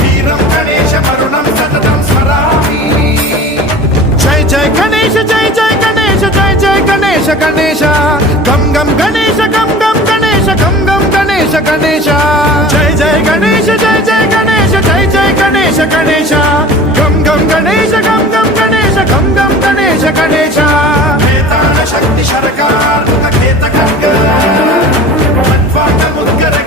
वीरं गणेश मरुणं सततं स्मरामि। जय जय गणेश जय जय गणेश जय जय गणेश गणेश गम गम गणेश गम गम गणेश गम गम गणेश गणेश जय जय गणेश जय जय गणेश जय जय गणेश गणेश गम गम गणेश गम गम गणेश गम गम गणेश गणेश वेताल शक्ति शरकार खेत खड्ग